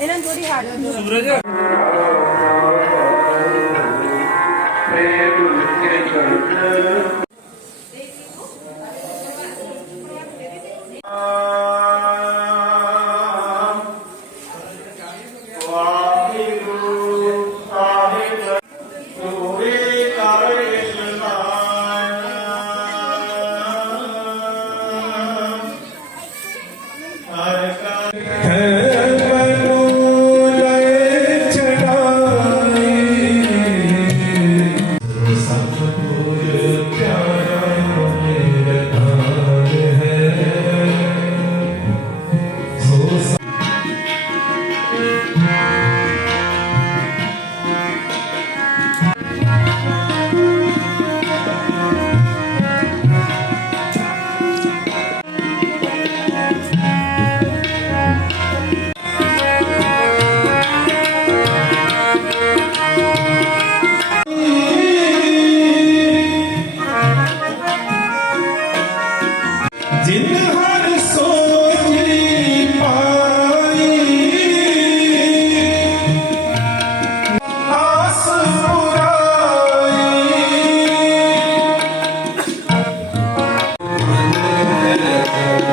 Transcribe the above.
એના જોડી હાથ